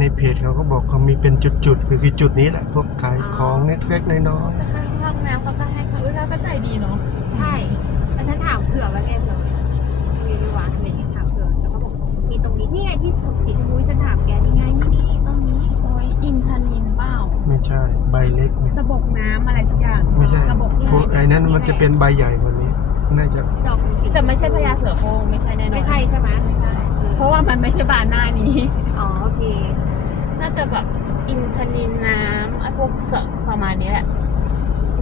ในเพจเขาก็บอกเขามีเป็นจุดๆคือจุดนี้แหละพวกขายของเล็กๆน้อย จะข้างห้องน้ำเขาก็ให้เขาก็ใจดีเนาะ ใช่แต่ฉันถามเผื่อว่าไงเผื่อมีวิวาอะไรที่ถามเผื่อแล้วก็บอกมีตรงนี้นี่ไงที่สุดสีชมพูฉันถามแกนี่ไงนี่ตรงนี้ โอ้ยอินทนินเปล่า ๆไม่ใช่ใบเล็กเนี่ย ระบบน้ำอะไรสักอย่าง ไม่ใช่ ระบบ พวกไอ้นั้นมันจะเป็นใบใหญ่กว่านี้น่าจะ ดอกสี แต่ไม่ใช่พญาเสือโคร่งไม่ใช่แน่นอน ไม่ใช่ใช่ไหมไม่ใช่ เพราะว่ามันไม่ใช่บานหน้านี้ อ๋อโอเค น่าจะแบบอินทนินน้ำไอ้พวกเสือประมาณนี้แหละ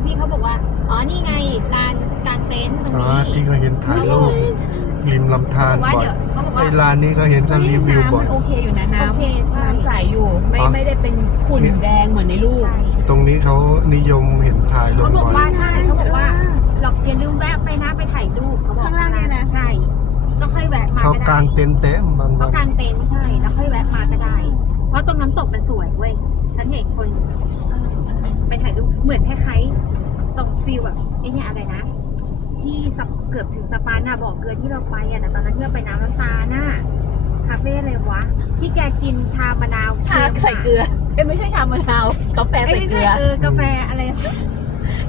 พี่เขาบอกว่าอ๋อนี่ไงลานกางเต็นท์ตรง อ๋อ นี้ ที่เขาเห็นถ่ายรูปริมลำธาร บอกว่า บ่อย เดี๋ยวเขาบอกว่า ไอ้ร้านนี้ก็เห็นเขารีวิวบ่อย น้ำมันโอเคอยู่นะน้ โอเคใช่ ำน้ำใสอยู่ไม่ อ๋อ ไม่ได้เป็นขุ่นแดงเหมือนในรูป ใช่ ตรงนี้เขานิยมเห็นถ่ายลง เขาบอก บ่อ ว่าย ใช่เขาบอกว่าเราอย่าลืมแวะไปนะไปถ่ายรูปเขาบอก ข้างล่างเนี่ยนะ ใช่ก็ค่อยแวะมา เขา ก็ กา ได้ งเต็นท์เต็มบาง เขา วัน กางเต็นท์ใช่แล้วค่อยแวะมาก็ได้ เพราะตรงน้ำตกมันสวยเว้ยฉันเห็นคนไปถ่ายรูปเหมือนคล้ายๆตรงฟิลแบบไอ้เนี่ยอะไรนะ ที่เกือบถึงสปาน่ะบอกเกลือที่เราไปอ่ะนะตอนนั้นที่เราไปน้ำตาน่ะคาเฟ่อะไรวะที่แกกินชามะนาว ชาใส่เกลือไม่ใช่ชามะนาวกาแฟ เอ้ย ใส่ ไม่ เกลื ใช่ อ กาแฟอะไร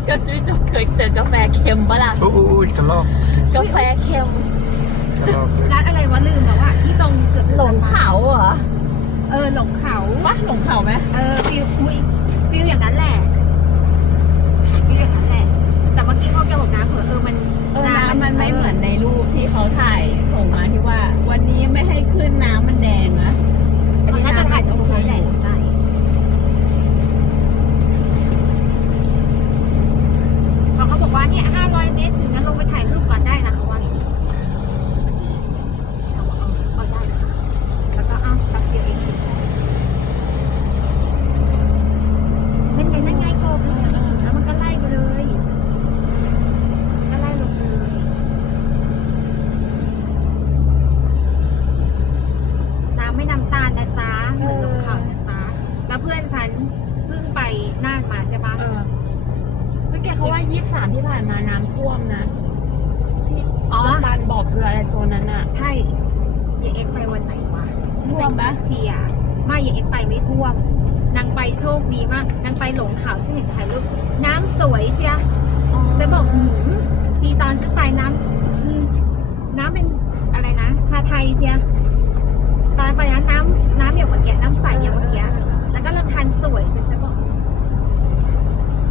ก็จุ้ยจุ๊เคยเจอกาแฟเค็มปะล่ะ โอ้ยกระลอก กาแฟเค็ม กระลอกเลย ร้านอะไรวะลืมแล้วอ่ะที่ตรงเกือบถึ หลงเขาเหรอ หลงเขา ปะหลงเขาไหม ฟิลอย่างนั้นแหละฟิลอย่างนั้นแหละแต่เมื่อกี้พ่อแกบอกน้ำเผื่อมัน น้ำมันไม่เหมือนในรูปที่เขาถ่ายส่งมาที่ว่า วันนี้ไม่ให้ขึ้นน้ำมันแดงนะ เขาน่าจะถ่ายตรงนี้แหละใช่เขาบอกว่าเนี่ย500 เมตรถึงงั้นลงไปถ่ายรูปก่อนได้นะเขาว่าอย่างนี้เราบอกเอาได้นะคะแล้วก็แป๊บเดียวเองนั่นไงโกบเลยแล้วมันก็ไล่ไปเลยก็ไล่ลงไปเลยน้ำไม่น้ำตาลนะจ๊ะเหมือนลงเขานะจ๊ะแล้วเพื่อนฉันเพิ่งไปน่านมาใช่ปะ เมื่อกี้เขาว่า23ที่ผ่านมาน้ำท่วมนะที่ อ๋อ สะพานบ่อเกลืออะไรโซนนั้นอ่ะ ใช่ยายเอ็กซ์ไปวันไหนวะ ท่วมปะ เชียร์ไม่ยายเอ็กซ์ไปไม่ท่วมนางไปโชคดีมากนางไปหลงเขาฉันเห็นถ่ายรูปน้ำสวยเชียร์ฉันบอกทีตอนฉันไปน้ำเป็นอะไรนะ ชาไทยเชียร์ตอนไปนะน้ำอย่างเมื่อกี้น้ำใสอย่างเมื่อกี้แล้วก็ลำธารสวยฉันบอก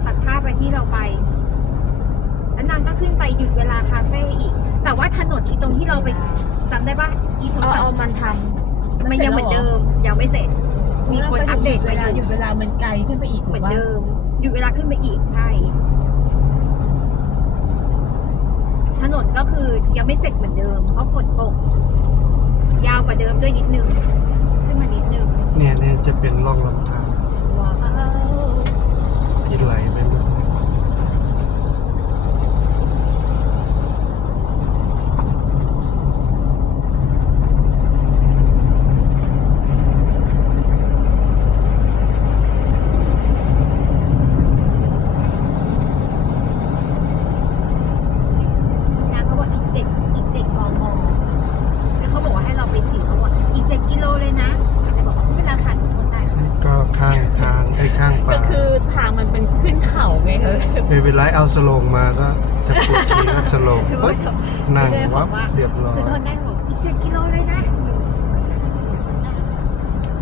ตัดภาพไปที่เราไปแล้วนางก็ขึ้นไปหยุดเวลาคาเฟ่อีก แต่ว่าถนนที่ตรงที่เราไปจำได้ปะอีทุก เอามันทำ มันยังเหมือนเดิมยังไม่เสร็จ มีคนอัปเดต เว ไว้ ลา อยู่ หยุดเวลามันไกลขึ้นไปอีก เหมือนเดิมหยุดเวลาขึ้นไปอีกใช่ ถนนก็คือยังไม่เสร็จเหมือนเดิม เพราะฝนตกยาวกว่าเดิมด้วยนิดนึงขึ้นมานิดนึง เนี่ยจะเป็นร่องลำธาร ว้าว ที่ไหลไปหมดเลย นางเขาบอกอีก7 กม. แล้วเขาบอกว่าให้เราไป4เขาบอกอีก7 กิโลเลยนะเลยบอกว่าเวลาขันคนได้ค่ะ ก็ข้างทางข้างป่า ก็คือทางมันเป็นขึ้นเขาไงเฮ้ย ไม่เป็นไรเอาสโลงมาก็จะปวดทีก็สโลง คือ เฮ้ ว่าย นั่งวับเรียบร้อ คือย ทนได้บอกอีก7 กิโลเลยนะ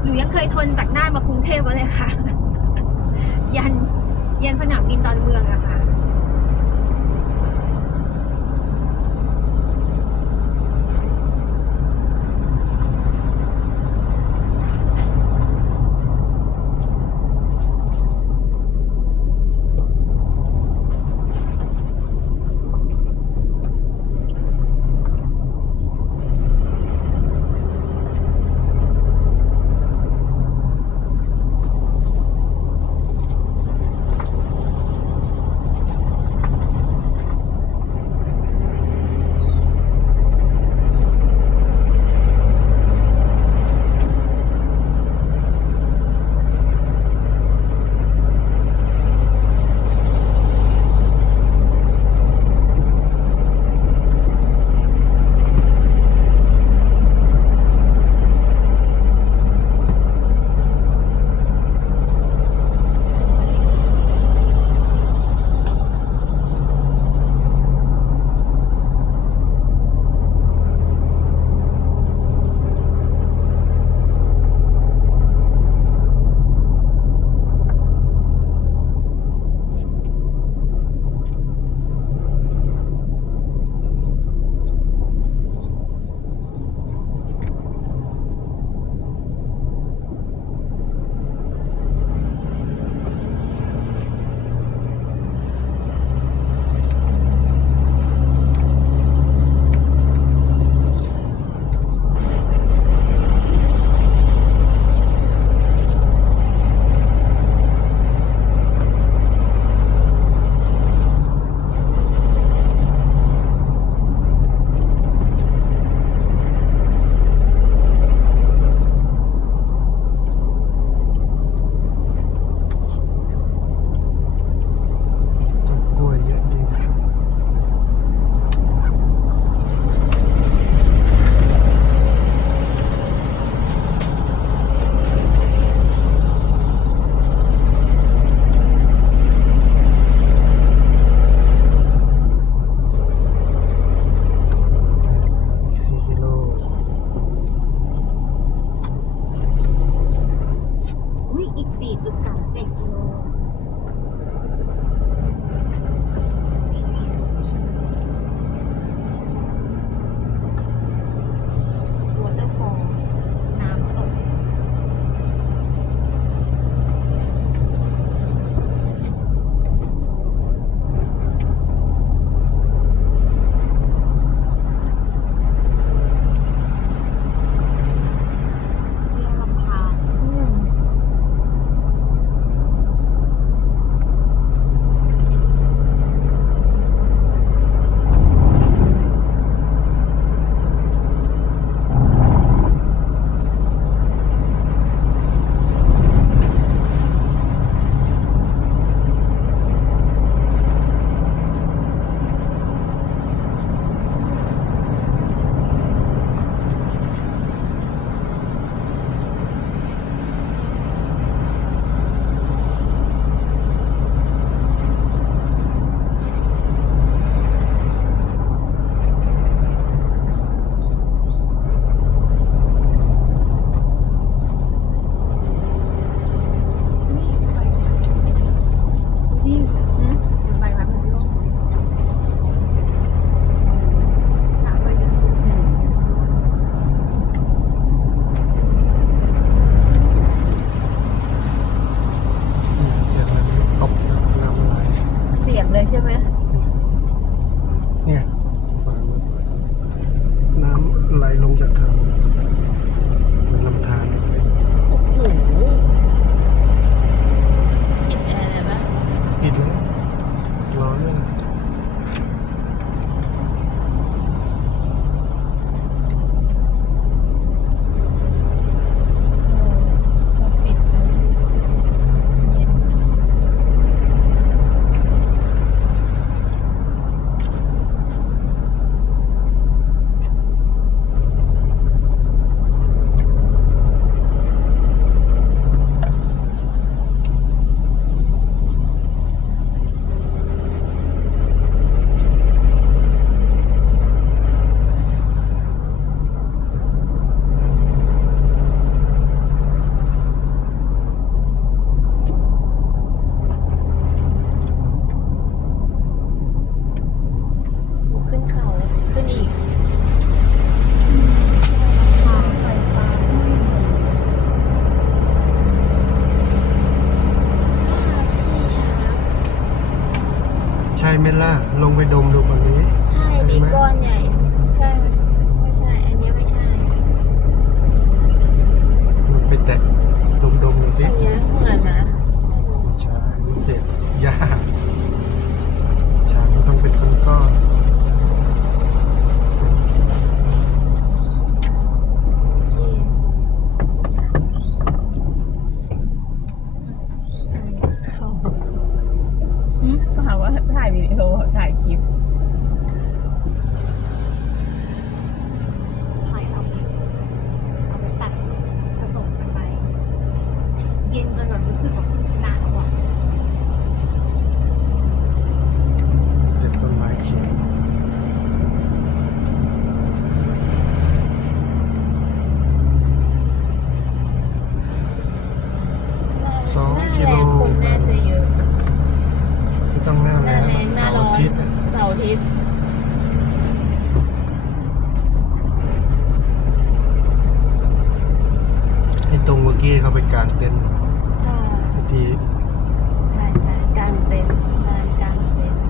หนูยังเคยทนจากน่านมากรุงเทพมาเลยค่ะ ยันสนามบินดอนเมืองอะค่ะ ไหมล่ะลงไปดมดูก่อนนี้ ใช่มีก้อนใหญ่ ใช่ไม่ใช่ อันนี้ไม่ใช่ มันไปแตะดมดูสิ อันนี้เหมือนนะ ใช่ไม่เสร็จยากฉากมันต้องเป็นก้อน เขาถามว่าถ่ายวิดีโอถ่ายคลิป ถอยเอาไปตัดผสมกันไป เย็นจนแบบรู้สึกแบบหนาวอ่ะ ๆเป็นต้นไม้เขียว2 กิโล คนน่าจะเยอะ ไม่ต้องหน้า หน้า แล้ว แรงหน้า เสาร์ ร้อ อาน ทิตย์อะ เสาร์อาทิตย์ ไอ้ตรงเมื่อกี้เขาไปกางเต็นท์ ใช่ ที่ ใช่กลางเต็นท์ลานกลางเต็นท์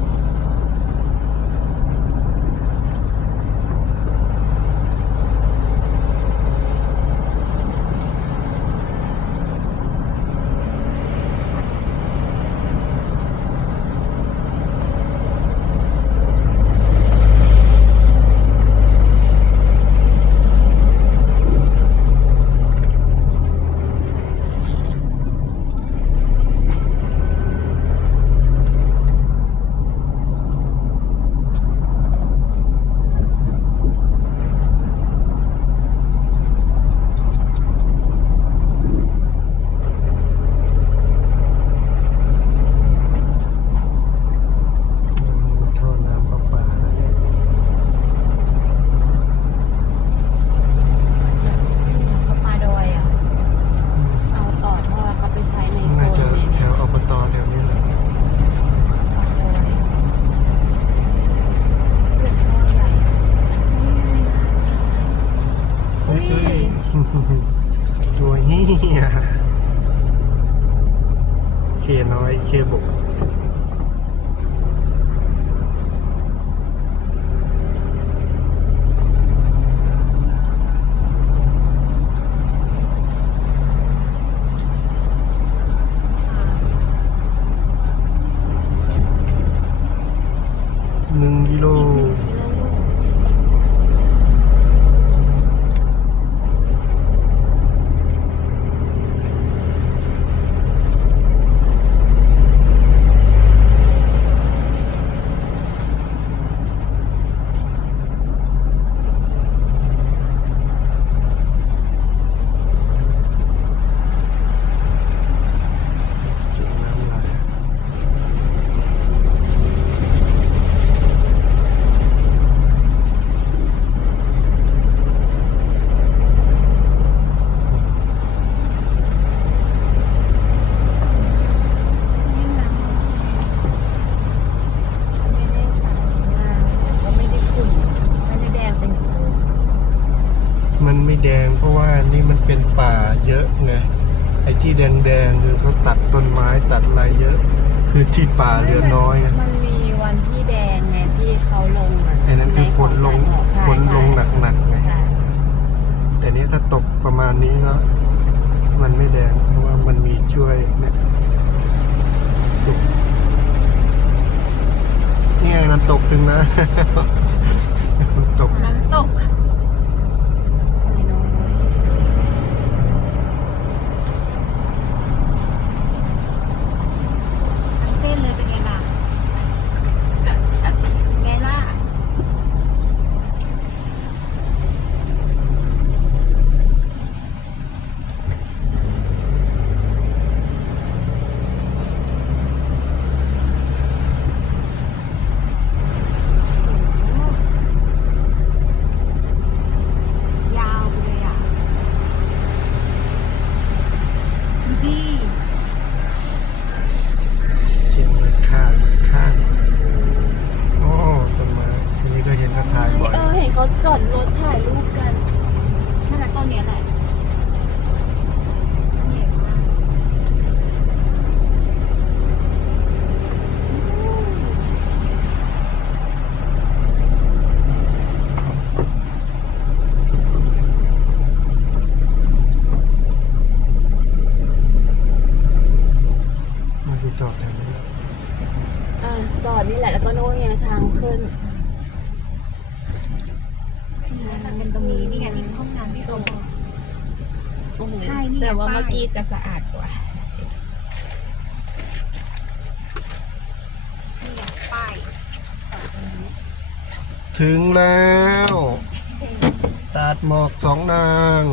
ท่อน้ำประปาแล้วเนี่ย เขาปลาดอยอ่ะ เอาต่อท่อเขาไปใช้ในโซ น่านจะ นี้ แถ เนี่ยว อบตแถวนี้แหละ ปลาดอย เรื่องข้อใหญ่ เฮ้ยตัวเฮียเคน้อยเคบก 1 กิโล เก็บน้ำไหล ไม่ได้สายมากก็ไม่ได้ขุ่นไม่ได้แดงเป็นโค้ง มันไม่แดงเพราะว่านี่มันเป็นป่าเยอะไงไอ้ที่แดงๆคือเขาตัดต้นไม้ตัดอะไรเยอะ คือที่ป่าเหลือน้อยไง มันมีวันที่แดงไงที่เขาลงอ่ะ ไอ้นั้นคือฝนลง ใช่ ฝนลง ใช่ หนักๆไง ใช่ แต่นี้ถ้าตกประมาณนี้ก็มันไม่แดงเพราะว่ามันมีช่วยเนี่ยตกนี่ไงมันตกถึงนะ มันตก น้ำตก ไม่น้อย ทั้งเส้นเลยเป็นไงล่ะไงล่ะ โ ใช่นี่ แต่ว่า ป้าย เมื่อกี้จะสะอาดกว่า นี่ไงป้าย ถึงแล้วตาดหมอกสองนาง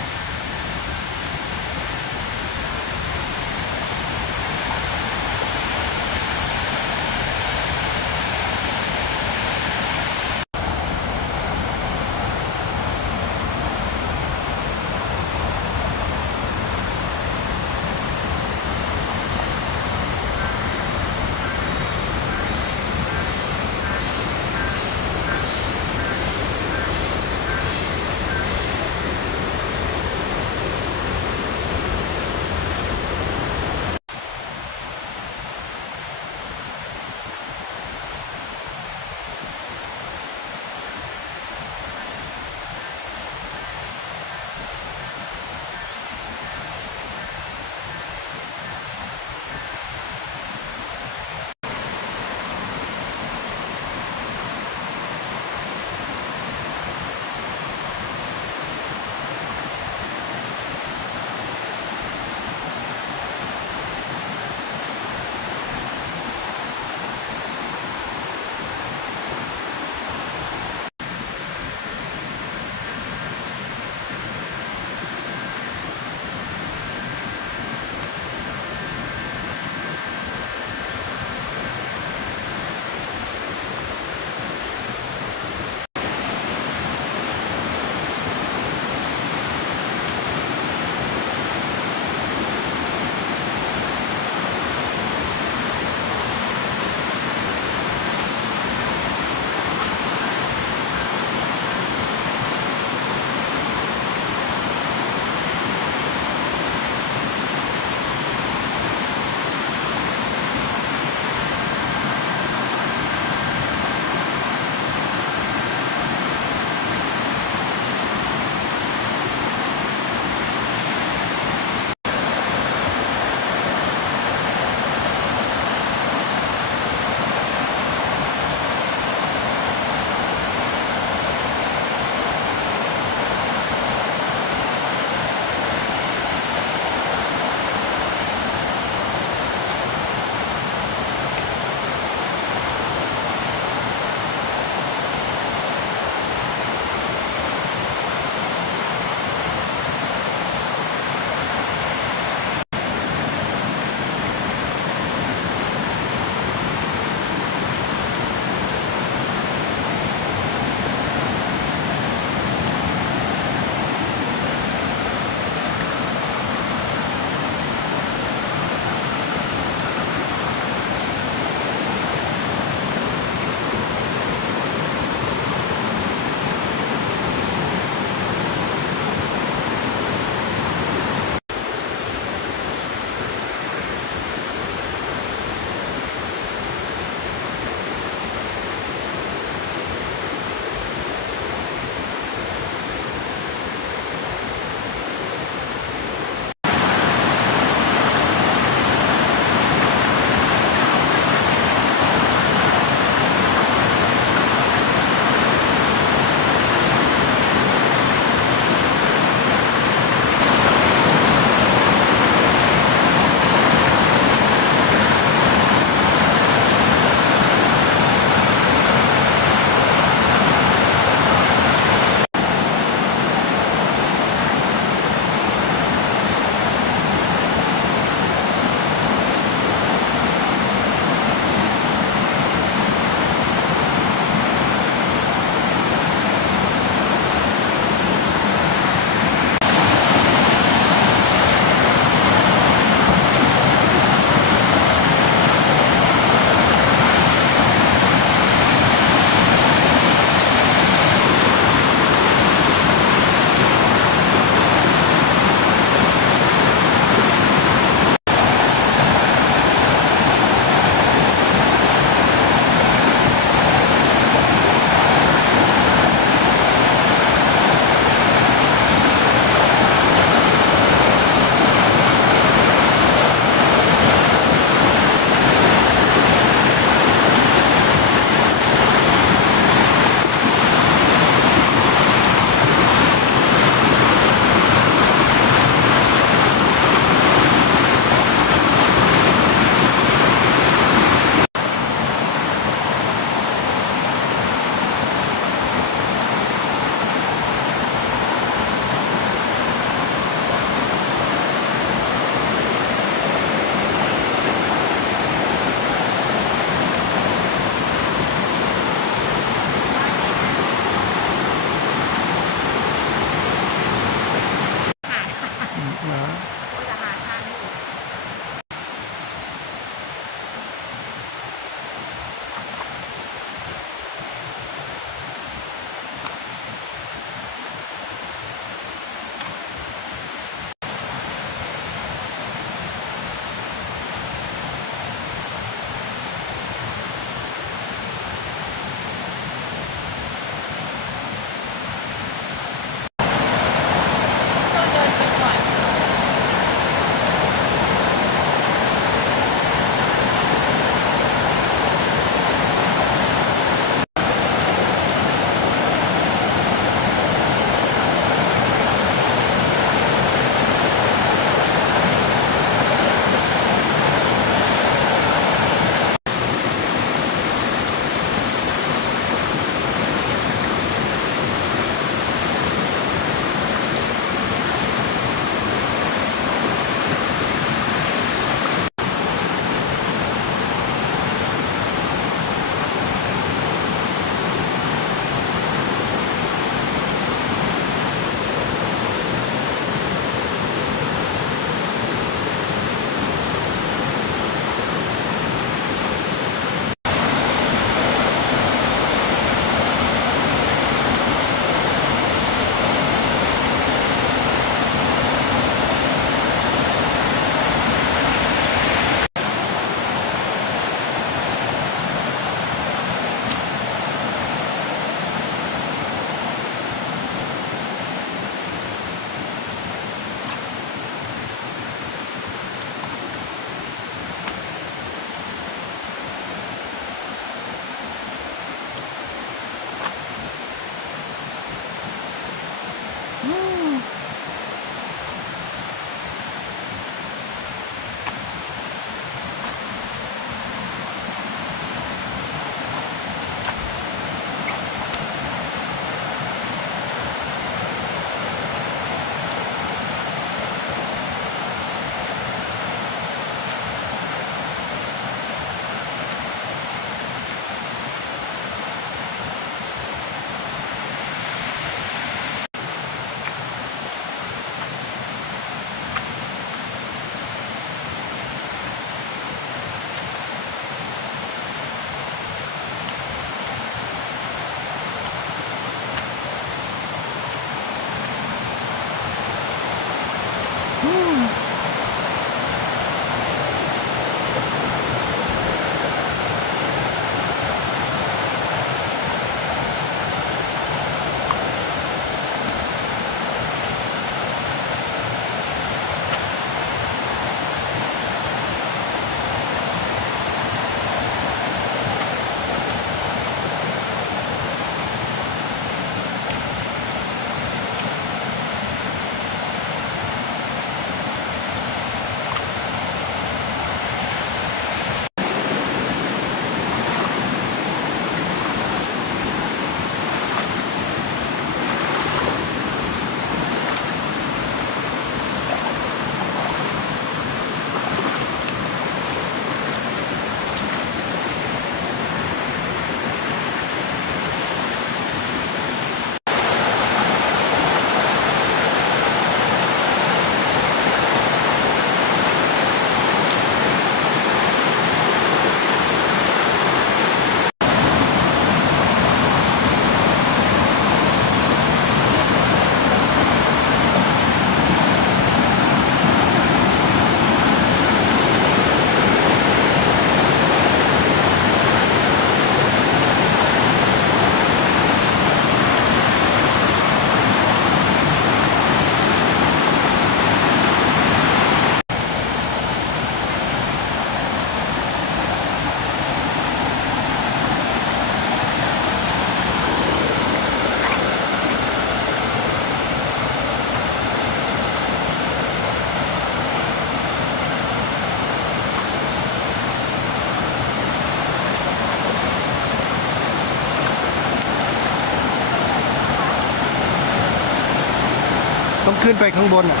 ต้องขึ้นไปข้างบนอ่ะ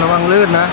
ระวังลื่นนะ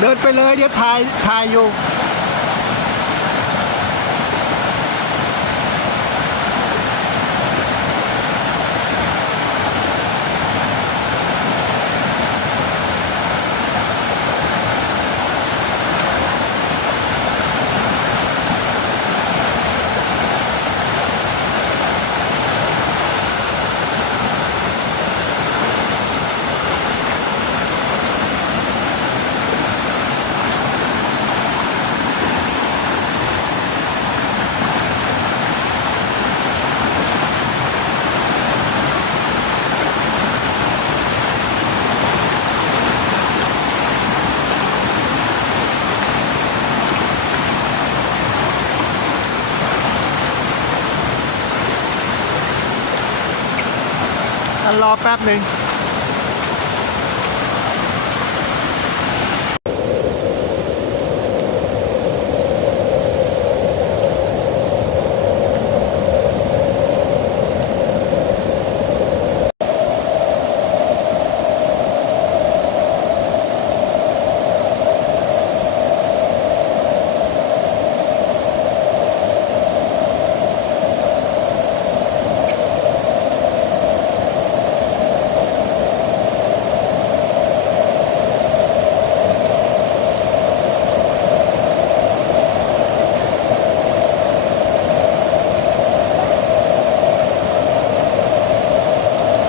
เดินไปเลยเดี๋ยวถ่ายอยู่ รอแป๊บหนึ่ง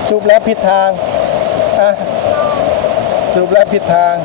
สรุปแล้วผิดทางสรุปแล้วผิดทาง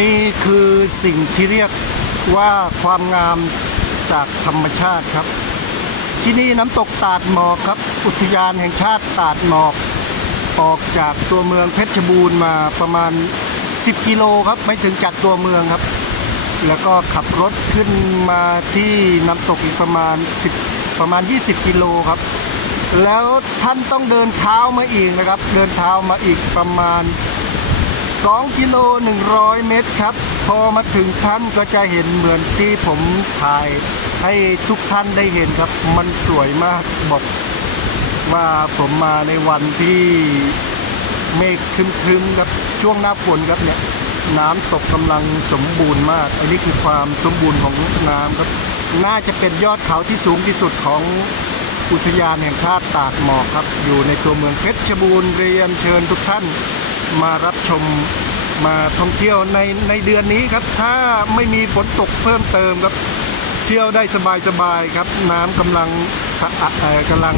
นี่คือสิ่งที่เรียกว่าความงามจากธรรมชาติครับ ที่นี่น้ำตกตาดหมอกครับ อุทยานแห่งชาติตาดหมอก ออกจากตัวเมืองเพชรบูรณ์มาประมาณ10 กิโลครับไม่ถึงจากตัวเมืองครับ แล้วก็ขับรถขึ้นมาที่น้ำตกอีกประมาณ20 กิโลครับ แล้วท่านต้องเดินเท้ามาอีกนะครับ เดินเท้ามาอีกประมาณ2 กิโล 100 เมตรครับพอมาถึงท่านก็จะเห็นเหมือนที่ผมถ่ายให้ทุกท่านได้เห็นครับมันสวยมากบอกว่าผมมาในวันที่เมฆครึ้มๆครับช่วงหน้าฝนครับเนี่ยน้ำตกกำลังสมบูรณ์มากอันนี้คือความสมบูรณ์ของน้ำครับน่าจะเป็นยอดเขาที่สูงที่สุดของอุทยานแห่งชาติตาดหมอกครับอยู่ในตัวเมืองเพชรบูรณ์เรียนเชิญทุกท่านมารับชมมาท่องเที่ยวในเดือนนี้ครับถ้าไม่มีฝนตกเพิ่มเติมครับเที่ยวได้สบายๆครับน้ำกำลังสะอาดกำลัง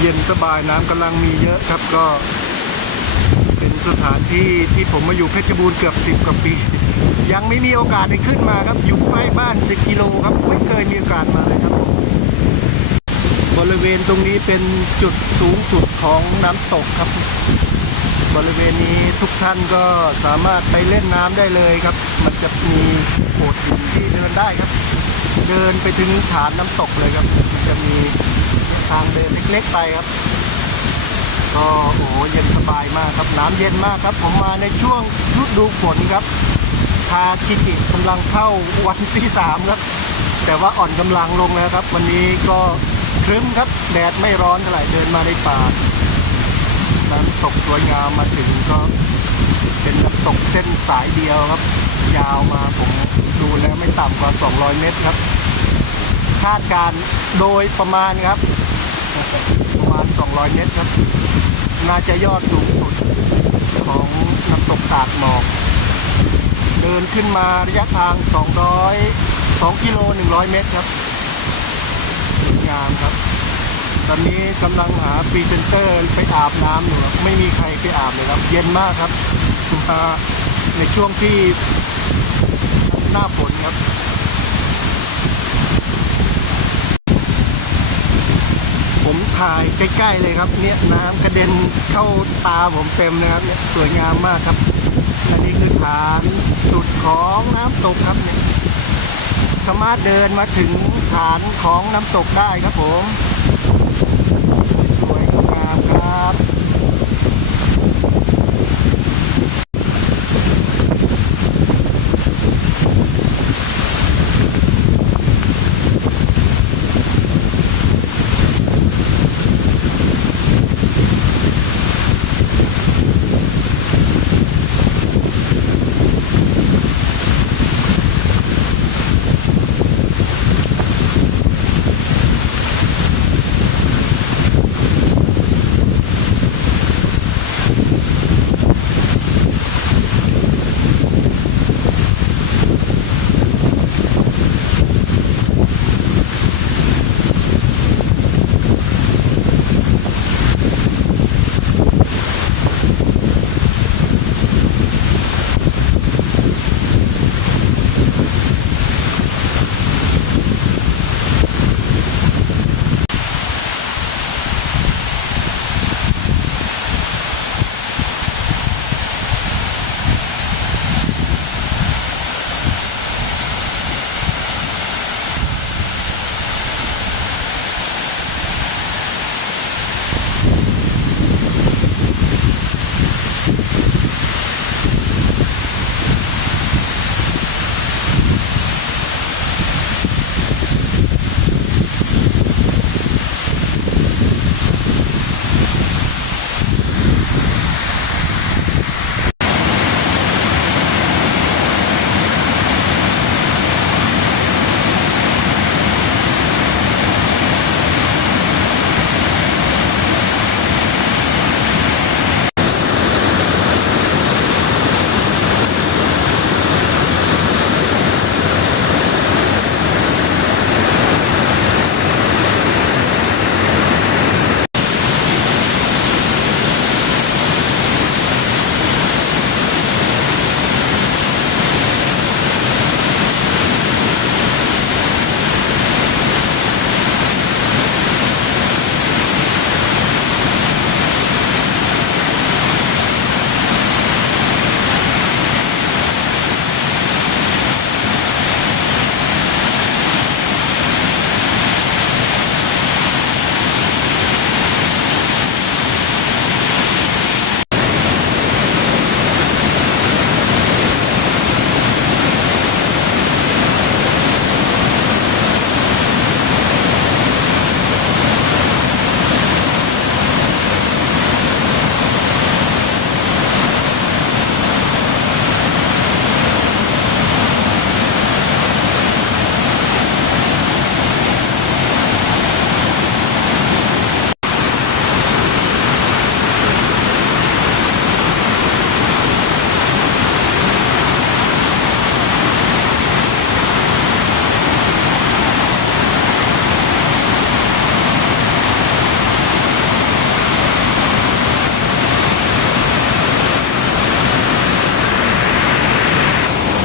เย็นสบายน้ำกำลังมีเยอะครับก็เป็นสถานที่ที่ผมมาอยู่เพชรบูรณ์เกือบ10 กว่าปี ยังไม่มีโอกาสได้ขึ้นมาครับอยู่ใกล้บ้าน10 กิโลครับไม่เคยมีโอกาสมาเลยครับบริเวณตรงนี้เป็นจุดสูงสุดของน้ำตกครับบริเวณนี้ทุกท่านก็สามารถไปเล่นน้ำได้เลยครับมันจะมีโขดหินที่เดินได้ครับเดินไปถึงฐานน้ำตกเลยครับมันจะมีทางเดินเล็กๆไปครับก็โอ้เย็นสบายมากครับน้ำเย็นมากครับผมมาในช่วงฤดูฝนครับทาคิจิกำลังเข้าวันที่3ครับแต่ว่าอ่อนกำลังลงแล้วครับวันนี้ก็ครึ้มครับแดดไม่ร้อนเท่าไหร่เดินมาในป่าน้ำตกสวยงามมาถึงก็เป็นน้ำตกเส้นสายเดียวครับยาวมาผมดูแล้วไม่ต่ำกว่า200 เมตรครับคาดการโดยประมาณครับประมาณ200 เมตรครับน่าจะยอดสูงสุดของน้ำตกตาดหมอกเดินขึ้นมาระยะทาง2 กิโล 100 เมตรครับสวยงามครับตอนนี้กำลังหาพรีเซนเตอร์ไปอาบน้ำอยู่ครับไม่มีใครไปอาบเลยครับเย็นมากครับมาในช่วงที่หน้าฝนครับผมถ่ายใกล้ๆเลยครับเนี่ยน้ำกระเด็นเข้าตาผมเต็มนะครับเนี่ยสวยงามมากครับอันนี้คือฐานสุดของน้ำตกครับเนี่ยสามารถเดินมาถึงฐานของน้ำตกได้ครับผมสวยงามครับ บ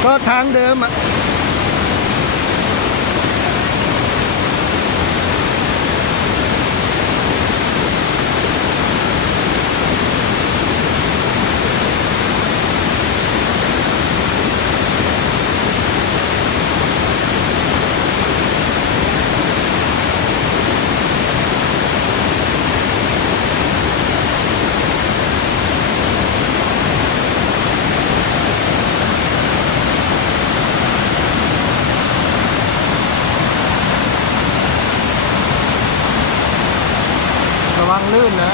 ก็ทางเดิมอ่ะระวังลื่นนะ